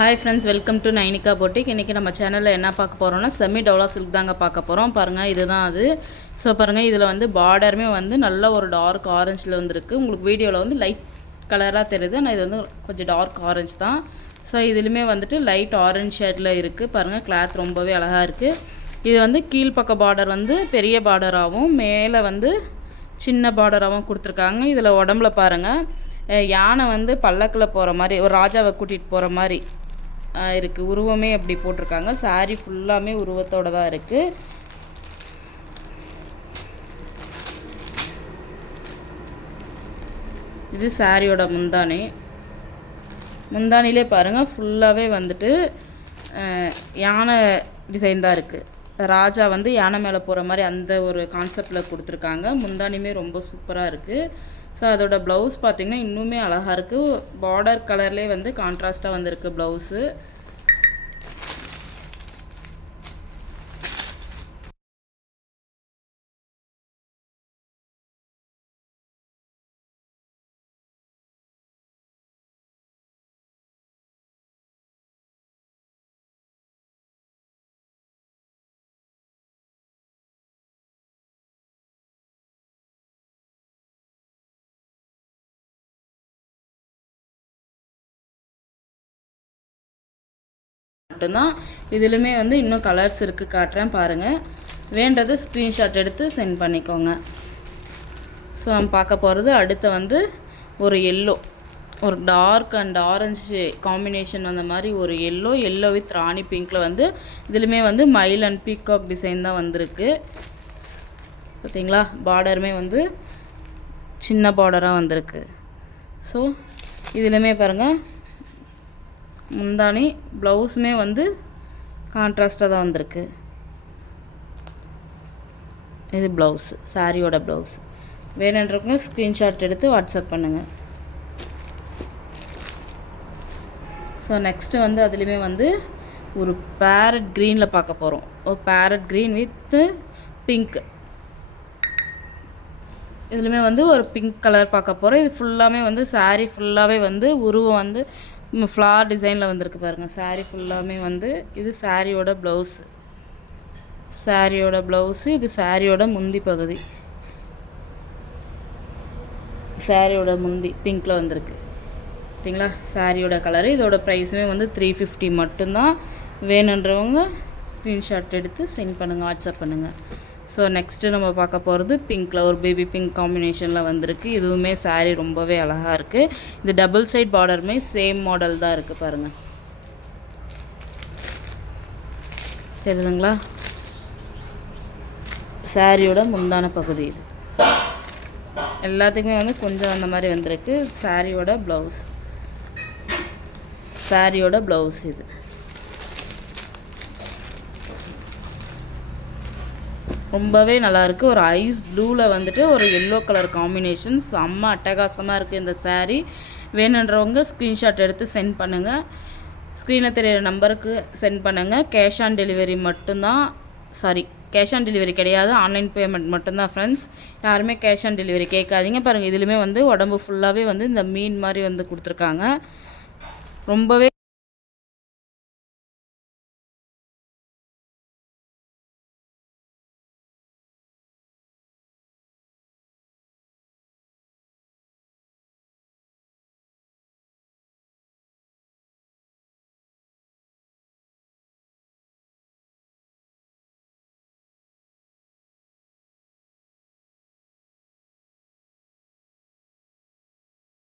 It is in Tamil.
Hi friends, welcome to Nainika boutique. இன்றைக்கி நம்ம சேனலில் என்ன பார்க்க போகிறோம்னா செமி டவுலா சில்க் தாங்க பார்க்க போகிறோம். பாருங்கள், இதுதான் அது. ஸோ பாருங்கள், இதில் வந்து பார்டருமே வந்து நல்ல ஒரு டார்க் ஆரஞ்சில் வந்துருக்கு. உங்களுக்கு வீடியோவில் வந்து லைட் கலராக தெரியுது, ஆனால் இது வந்து கொஞ்சம் டார்க் ஆரஞ்சு தான். ஸோ இதுலையுமே வந்துட்டு லைட் ஆரஞ்ச் ஷேடில் இருக்குது. பாருங்கள், கிளாத் ரொம்பவே அழகாக இருக்குது. இது வந்து கீழ்ப்பக்க பார்டர் வந்து பெரிய பார்டராகவும் மேலே வந்து சின்ன பார்டராகவும் கொடுத்துருக்காங்க. இதில் உடம்புல பாருங்கள், யானை வந்து பல்லக்கில் போகிற மாதிரி, ஒரு ராஜாவை கூட்டிகிட்டு போகிற மாதிரி இருக்குது. உருவமே அப்படி போட்டிருக்காங்க. சாரீ ஃபுல்லாமே உருவத்தோடு தான் இருக்குது. இது சாரியோட முந்தானிலே பாருங்கள், ஃபுல்லாகவே வந்துட்டு யானை டிசைன் தான் இருக்குது. ராஜா வந்து யானை மேலே போகிற மாதிரி அந்த ஒரு கான்செப்டில் கொடுத்துருக்காங்க. முந்தானியுமே ரொம்ப சூப்பராக இருக்குது. ஸோ அதோட ப்ளவுஸ் பார்த்திங்கன்னா இன்னுமே அழகாக இருக்குது. பார்டர் கலர்லேயே வந்து கான்ட்ராஸ்ட்டாக வந்திருக்கு ப்ளவுஸு. மட்டும்தான். இதிலுமே வந்து இன்னும் கலர்ஸ் இருக்குது, காட்டுறேன் பாருங்கள். வேண்டதை ஸ்க்ரீன்ஷாட் எடுத்து சென்ட் பண்ணிக்கோங்க. ஸோ நம்ம பார்க்க போகிறது அடுத்து வந்து ஒரு எல்லோ, ஒரு டார்க் அண்ட் ஆரஞ்சு காம்பினேஷன் வந்த மாதிரி ஒரு எல்லோ வித் ராணி பிங்க்கில் வந்து இதிலுமே வந்து மயில் அண்ட் பீகாக் டிசைன் தான் வந்திருக்கு. பார்த்தீங்களா, பார்டருமே வந்து சின்ன பார்டராக வந்திருக்கு. ஸோ இதிலுமே பாருங்கள், முந்தானி ப்ளவுஸுமே வந்து கான்ட்ராஸ்டாக தான் வந்திருக்கு. இது ப்ளவுஸு, சாரியோட ப்ளவுஸ். வேணுன்றவங்க ஸ்க்ரீன்ஷாட் எடுத்து வாட்ஸ்அப் பண்ணுங்கள். ஸோ நெக்ஸ்ட்டு வந்து அதுலேயுமே வந்து ஒரு பேரட் க்ரீனில் பார்க்க போகிறோம். ஒரு பேரட் க்ரீன் வித்து பிங்க். இதுலேயுமே வந்து ஒரு பிங்க் கலர் பார்க்க போகிறோம். இது ஃபுல்லாமே வந்து சாரீ ஃபுல்லாகவே வந்து உருவம் வந்து ஃப்ளார் டிசைனில் வந்திருக்கு பாருங்கள். சாரீ ஃபுல்லாமே வந்து இது சாரியோட ப்ளவுஸு. இது சாரியோட முந்தி பகுதி. சாரியோட முந்தி பிங்க்கில் வந்திருக்கு. பார்த்தீங்களா, சாரியோட கலரு. இதோட ப்ரைஸுமே வந்து 350 மட்டும்தான். வேணுன்றவங்க ஸ்க்ரீன்ஷாட் எடுத்து சென்ட் பண்ணுங்கள், வாட்ஸ்அப் பண்ணுங்கள். ஸோ நெக்ஸ்ட்டு நம்ம பார்க்க போகிறது பிங்க்கில் ஒரு பேபி பிங்க் காம்பினேஷனில் வந்திருக்கு. இதுவுமே சாரீ ரொம்பவே அழகாக இருக்குது. இது டபுள் சைட் பார்டருமே சேம் மாடல் தான் இருக்குது பாருங்கள். தெரியுதுங்களா, சாரியோட முந்தான பகுதி இது. எல்லாத்துக்குமே வந்து கொஞ்சம் அந்த மாதிரி வந்திருக்கு. சாரியோட ப்ளவுஸ் இது. ரொம்பவே நல்லாயிருக்கு. ஒரு ஐஸ் ப்ளூவில் வந்துட்டு ஒரு எல்லோ கலர் காம்பினேஷன் செம்ம அட்டகாசமாக இருக்குது இந்த சாரீ. வேணுன்றவங்க ஸ்க்ரீன்ஷாட் எடுத்து சென்ட் பண்ணுங்கள். ஸ்க்ரீனில் தெரியிற நம்பருக்கு சென்ட் பண்ணுங்கள். கேஷ் ஆன் டெலிவரி மட்டும்தான். கேஷ் ஆன் டெலிவரி கிடையாது, ஆன்லைன் பேமெண்ட் மட்டும்தான் ஃப்ரெண்ட்ஸ். யாருமே கேஷ் ஆன் டெலிவரி கேட்காதீங்க. பாருங்கள், இதுலேயுமே வந்து உடம்பு ஃபுல்லாகவே வந்து இந்த மீன் மாதிரி வந்து கொடுத்துருக்காங்க. ரொம்பவே